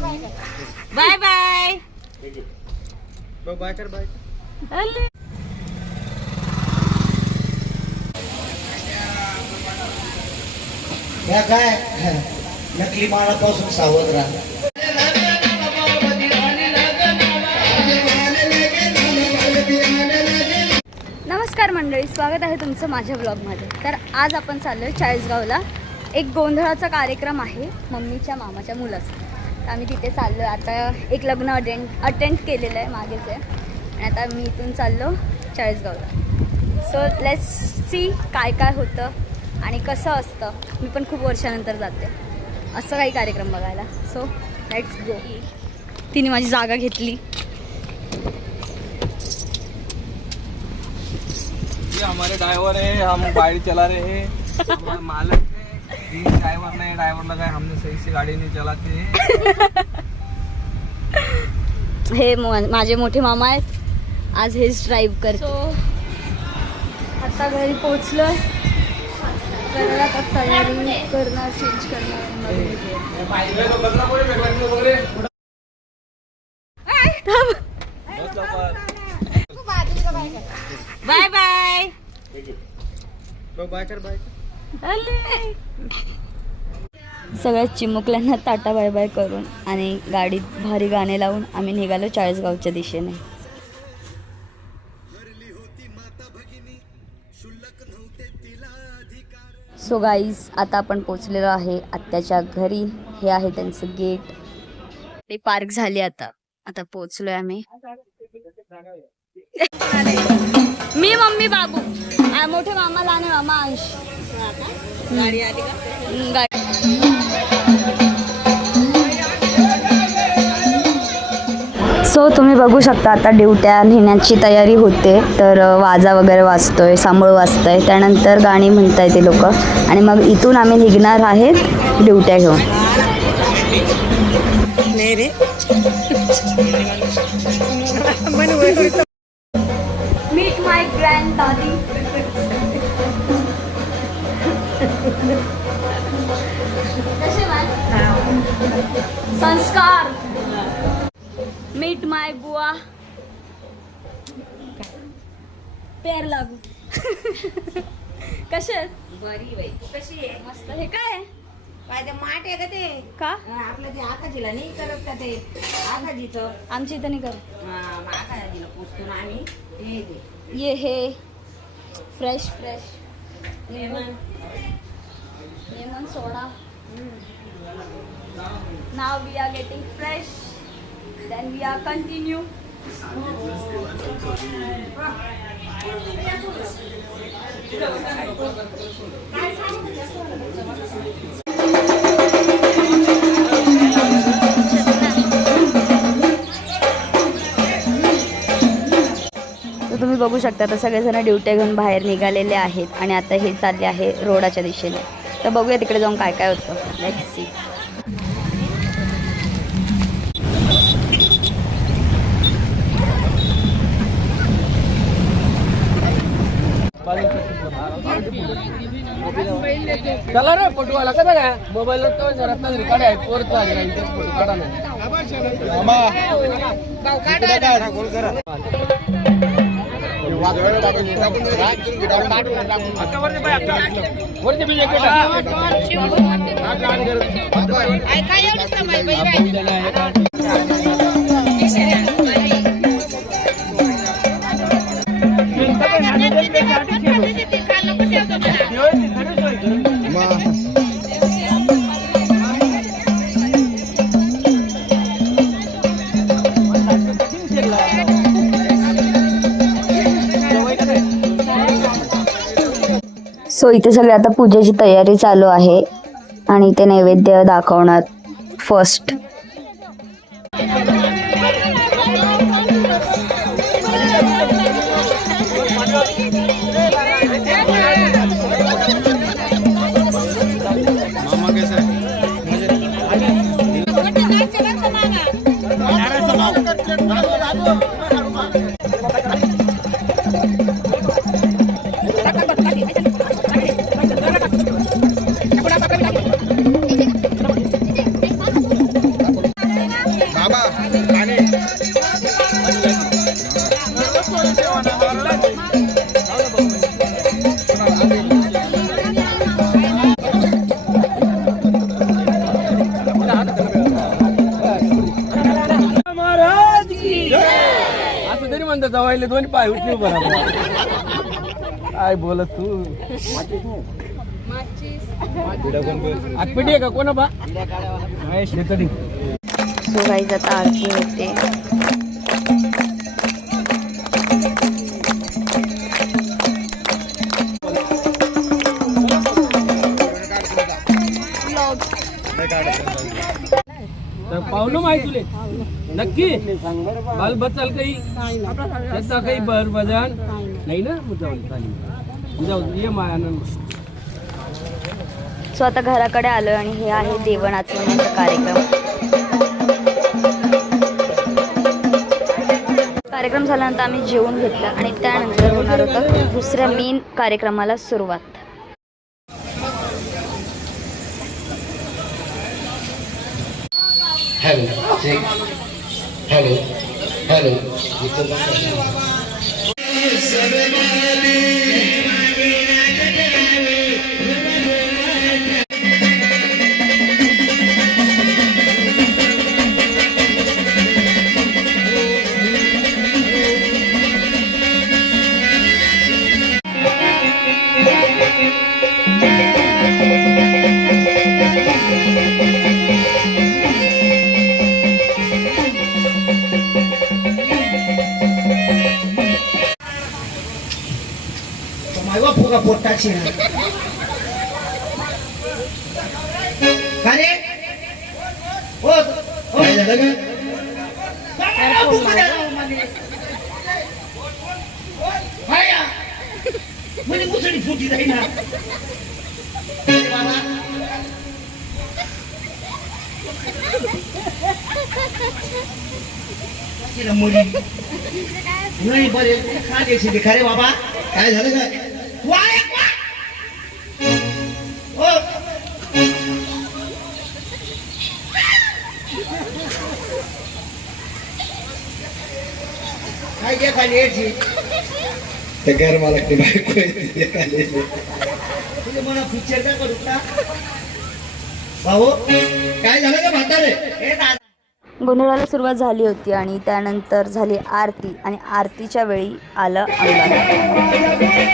Bye bye bye कर bye काय नकली मालापासून सावध राहा. नमस्कार मंडळी, स्वागत आहे तुमचं माझ्या ब्लॉगमध्ये. तर आज आपण चाललो आहे चाळीसगावला. एक गोंधळाचा कार्यक्रम आहे मम्मीच्या मामाच्या मुलाचा. तर आम्ही तिथे चाललो आहे. आता एक लग्न अटेंड केलेलं आहे मागेच आहे, आणि आता मी इथून चाललो चाळीसगावला. सो लेट्स सी काय काय होतं आणि कसं असतं. मी पण खूप वर्षानंतर जाते असं काही कार्यक्रम बघायला. So let's go. तिने माझी जागा घेतली. ये हमारे ड्राइवर है, हम गाड़ी चला रहे हैं. हमारे मालक है, ड्राइवर नहीं, ड्राइवर लगा है, हमने सही से गाड़ी नहीं चलाते हैं. हे माझे मोठे मामा आहेत, आज हेच ड्राईव्ह करतो. आता घरी पोचलोय. करायला आता तयारी करणार, चेंज करणार. बाय बाय बाय कर बाय. सगळ्या चिमुकल्यांना टाटा बाय बाय करून आणि गाडीत भारी गाणे लावून आम्ही निघालो चाळीसगावच्या दिशेने. सो गाईज, आता आपण पोचलेलो आहे आत्याच्या घरी. हे आहे त्यांचं गेट. ते पार्क झाली. आता पोचलोय आम्ही. मी, मम्मी, बाबू, मोठे मामा, लहान मामा, अंश. गाडी आली का? सो तुम्ही बघू शकता आता ड्युट्या नेण्याची तयारी होते. तर वाजा वगैरे वाजतोय, सांबळ वाजतंय, त्यानंतर गाणी म्हणताय ते लोक, आणि मग इथून आम्ही निघणार आहेत ड्युट्या घेऊन. मीट माय ग्रँड दादी. संस्कार. मीट माय बुवा. पेर लागू. कसे बरी बाई, तू कशी आहे? मस्त. हे काय आहे? काय ते माठ आहे का ते? का आपलं ते आकाजीला नाही करत का ते आकाजीचं? आमची इथं नाही करत. आकाजीला पुसतो ना आम्ही ते दे. ये हे fresh lemon soda. Now we are getting fresh. Then we are continue. तर तुम्ही बघू शकता आता सगळेजण ड्युट्या घेऊन बाहेर निघालेले आहेत, आणि आता हे चालले आहे रोडाच्या दिशेने. तर बघूया तिकडे जाऊन काय काय होतं. Let's see. चला रे फोटो आला का काय मोबाईल तो घरात रिकॉर्ड आहे. पोर चालेल फोटो काढा ना मामा. गाव काढा गोल करा. सो इथे सगळे आता पूजेची तयारी चालू आहे, आणि ते नैवेद्य दाखवणार फर्स्ट. जवायले दोन्ही पाय उठले बरोबर काय बोलत तू आठपेटी आहे का कोणा बा सो गाईज आता आरती होते. तर पाहुणं माहिती तुले नक्की बाल बचाल काही त्याचा काही बर बजान नाही ना जाऊ ये मायानंद. सो आता घराकडे आलोय आणि हे आहे देवण आचवण्याचा कार्यक्रम झाल्यानंतर आम्ही जेवून घेतलं आणि त्यानंतर होणार होतं दुसऱ्या मेन कार्यक्रमाला सुरुवात. हॅलो हॅलो हॅलो मायवा फुगा पोटाची का रे हो काय झालं का म्हणजे मुसळी फुटी जाई ना बाबा तिला मुली नाही बरे खा द्यायची खरे बाबा काय झालं काय काय घ्या खाली यायची त्या घर मला बायको तुझे मला पिक्चर का करू का भाऊ काय झालं का म्हातारे हे दादा. गोंधळाला सुरुवात झाली होती आणि त्यानंतर झाली आरती आणि आरतीच्या वेळी आलं अंगाला.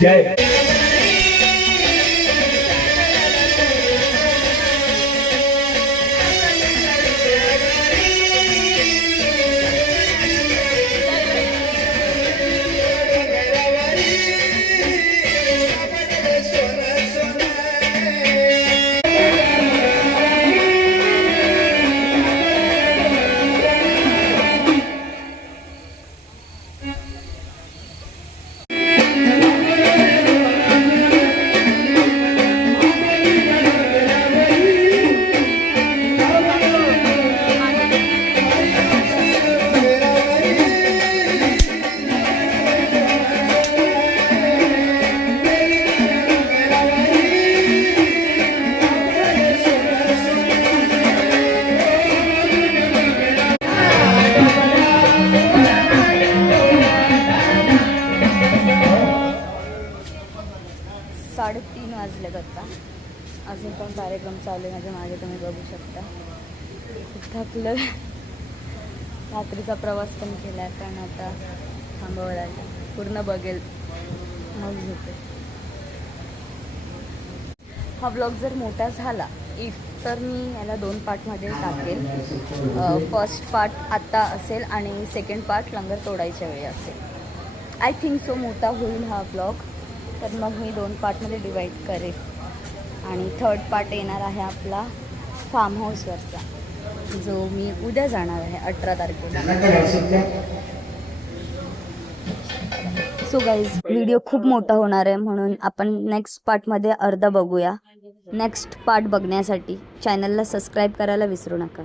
जय अजून पण कार्यक्रम चालू आहे माझ्या मागे, तुम्ही बघू शकता. खूप थकलं. रात्रीचा प्रवास पण केला कारण आता थांबावं लागेल, पूर्ण बघेल मग झोपेल. हा ब्लॉग जर मोठा झाला तर मी याला 2 पार्टमध्ये टाकेल. फर्स्ट पार्ट आत्ता असेल आणि सेकंड पार्ट लंगर तोडायच्या वेळी असेल. आय थिंक सो मोठा होईल हा ब्लॉग, तर मग मी 2 पार्टमध्ये डिवाईड करेल. आणि थर्ड पार्ट येणार आहे आपला फार्म हाऊसवरचा, जो मी उद्या जाणार आहे 18 तारखेला. सो गाईज, व्हिडिओ खूप मोठा होणार आहे, म्हणून आपण नेक्स्ट पार्टमध्ये अर्धा बघूया. नेक्स्ट पार्ट बघण्यासाठी चॅनलला सबस्क्राईब करायला विसरू नका.